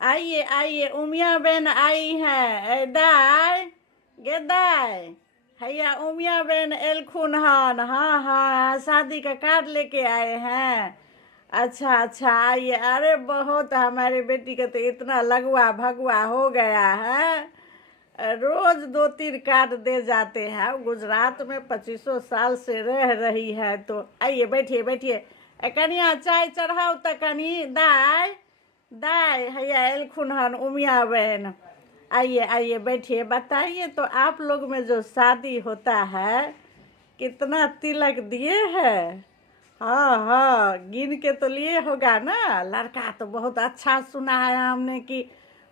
आइए आइए, उमिया बहन आई है। दाय गे दाय, हैया उमिया बहन एलखुन हन। हाँ हाँ, शादी का कार्ड लेके आए हैं। अच्छा अच्छा, आइए। अरे बहुत, हमारे बेटी का तो इतना लगवा भगवा हो गया है, रोज दो तीन कार्ड दे जाते हैं। गुजरात में 2500 साल से रह रही है। तो आइए, बैठिए बैठिए। कनिया चाय चढ़ाओ तो कनी। दाय दाय, हैया एलखुन हन उमिया बहन। आइए आइए, बैठिए। बताइए तो, आप लोग में जो शादी होता है, कितना तिलक दिए हैं? हाँ हाँ, गिन के तो लिए होगा ना। लड़का तो बहुत अच्छा सुना है हमने कि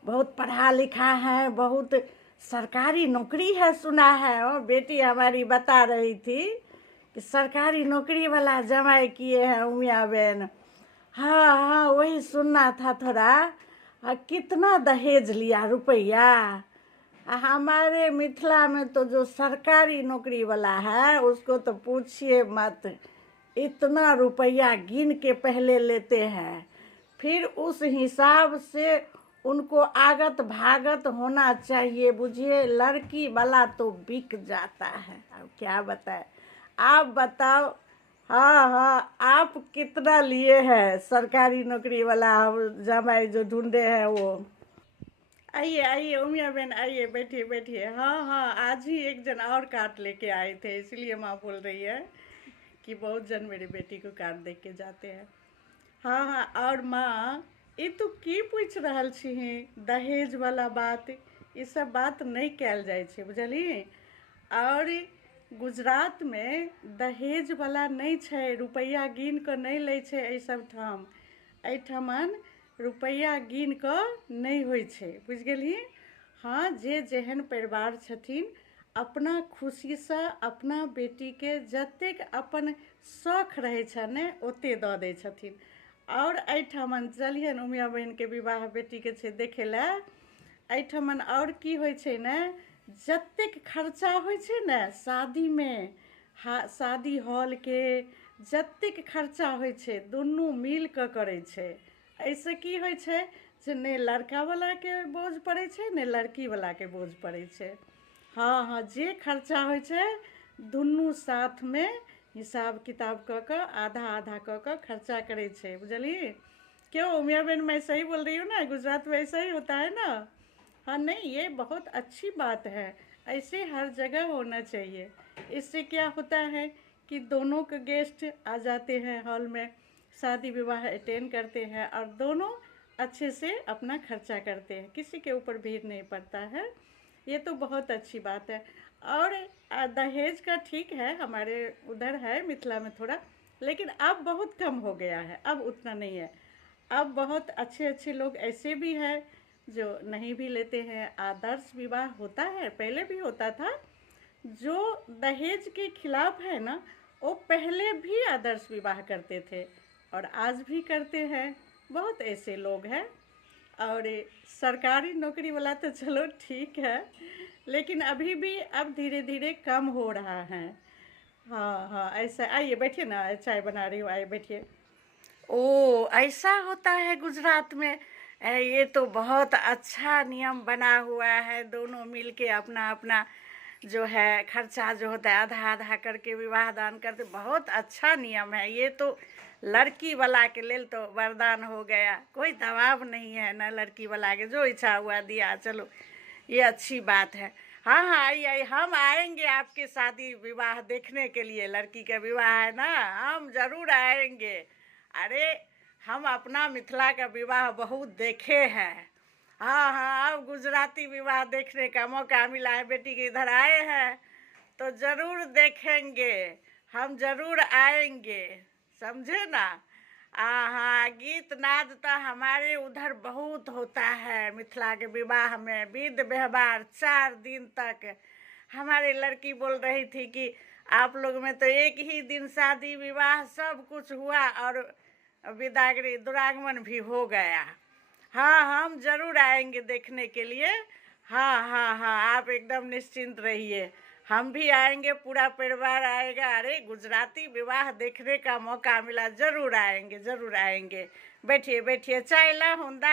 बहुत पढ़ा लिखा है, बहुत सरकारी नौकरी है सुना है। और बेटी हमारी बता रही थी कि सरकारी नौकरी वाला जमाई किए हैं उमिया बहन। हाँ हाँ, वही सुनना था थोड़ा। कितना दहेज लिया रुपया? हमारे मिथिला में तो जो सरकारी नौकरी वाला है उसको तो पूछिए मत। इतना रुपया गिन के पहले लेते हैं, फिर उस हिसाब से उनको आगत भागत होना चाहिए। बुझिए, लड़की वाला तो बिक जाता है। अब क्या बताए, आप बताओ। हाँ हाँ, आप कितना लिए हैं सरकारी नौकरी वाला जमाई जो ढूंढे हैं वो? आइए आइए उमिया बहन, आइए, बैठिए बैठिए। हाँ हाँ, आज ही एक जन और कार्ड लेके आए थे, इसलिए माँ बोल रही है कि बहुत जन मेरी बेटी को कार्ड दे के जाते हैं। हाँ हाँ, और माँ, ये तो की पूछ रहल छी दहेज वाला बात? ये सब बात नहीं कल जाए छे, बुझलिए। और गुजरात में दहेज वाला नहीं छे, रुपया गिन के नहीं ले छे। एहि सब ठाम, एहिठमन रुपया गिन के नहीं होइ छे, बुझ गेलिए। हाँ, जे जेहन परिवार छथिन, अपना खुशी से अपना बेटी के जतेक अपन शौख रहे छने ओते दऽ दै छथिन। और एहिठमन चलिए उमिया बहन के विवाह बेटी के छे देखे ला। एहिठमन और की होइ छे ने, जतेक खर्चा होइ छे ने शादी में, शादी हॉल के जतेक खर्चा होइ छे दुनू मिल के करे छे। ऐसे की होइ छे जे ने लड़का वाला के बोझ पड़े छे ने लड़की वाला के बोझ पड़े छे। हाँ हाँ, जे खर्चा होइ छे दुनू साथ में हिसाब किताब क के आधा आधा क के खर्चा करे छे, बुझलिए। क्यों उमिया बहन, मैं सही बोल रही हूँ ना? गुजरात में ऐसा ही होता है ना? हाँ, नहीं, ये बहुत अच्छी बात है। ऐसे हर जगह होना चाहिए। इससे क्या होता है कि दोनों के गेस्ट आ जाते हैं हॉल में, शादी विवाह अटेंड करते हैं, और दोनों अच्छे से अपना खर्चा करते हैं, किसी के ऊपर भीड़ नहीं पड़ता है। ये तो बहुत अच्छी बात है। और दहेज का ठीक है, हमारे उधर है मिथिला में थोड़ा, लेकिन अब बहुत कम हो गया है, अब उतना नहीं है। अब बहुत अच्छे अच्छे लोग ऐसे भी हैं जो नहीं भी लेते हैं। आदर्श विवाह होता है, पहले भी होता था। जो दहेज के खिलाफ है ना, वो पहले भी आदर्श विवाह करते थे और आज भी करते हैं। बहुत ऐसे लोग हैं। और सरकारी नौकरी वाला तो चलो ठीक है, लेकिन अभी भी अब धीरे धीरे कम हो रहा है। हाँ हाँ, ऐसा। आइए बैठिए ना, चाय बना रही हूँ, आइए बैठिए। ओ, ऐसा होता है गुजरात में? ये तो बहुत अच्छा नियम बना हुआ है। दोनों मिलके अपना अपना जो है खर्चा जो होता है आधा आधा करके विवाह दान करते। बहुत अच्छा नियम है ये तो। लड़की वाला के लेल तो वरदान हो गया, कोई दबाव नहीं है ना। लड़की वाला के जो इच्छा हुआ दिया, चलो ये अच्छी बात है। हाँ हाँ, आइए आइए, हम आएंगे आपके शादी विवाह देखने के लिए। लड़की का विवाह है ना, हम जरूर आएंगे। अरे, हम अपना मिथिला का विवाह बहुत देखे हैं। हाँ हाँ, अब गुजराती विवाह देखने का मौका मिला है, बेटी के इधर आए हैं तो जरूर देखेंगे। हम जरूर आएंगे, समझे ना? हाँ, गीत नाद तो हमारे उधर बहुत होता है। मिथिला के विवाह में विध व्यवहार 4 दिन तक। हमारी लड़की बोल रही थी कि आप लोग में तो एक ही दिन शादी विवाह सब कुछ हुआ और विदागरी दुरागमन भी हो गया। हाँ, हम जरूर आएंगे देखने के लिए। हाँ हाँ हाँ, आप एकदम निश्चिंत रहिए, हम भी आएंगे, पूरा परिवार आएगा। अरे, गुजराती विवाह देखने का मौका मिला, जरूर आएंगे जरूर आएंगे। बैठिए बैठिए, चाय ला हुंदा।